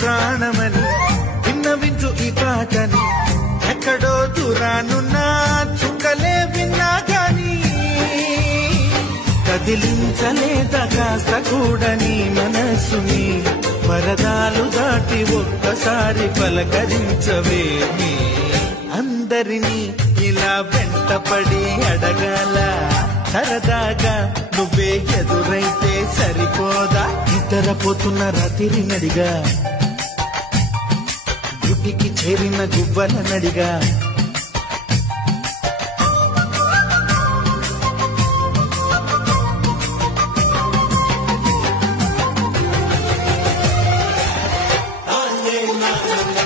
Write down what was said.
ప్రాణమని విన్నవించు ఈ పాటని ఎక్కడో దూరానున్నా చుక్కలే విన్నా గాని కదిలించలేద కాస్త కూడా నీ మనసుని పరదాలు దాటి ఒక్కసారి పలకరించవేమి అందరినీ ఇలా వెంటపడి అడగాల సరదాగా నువ్వే ఎదురైతే సరిపోదా నిద్రపోతున్న రాత్రి నడిగా గుడికి చేరిన గువ్వల నడిగా na na na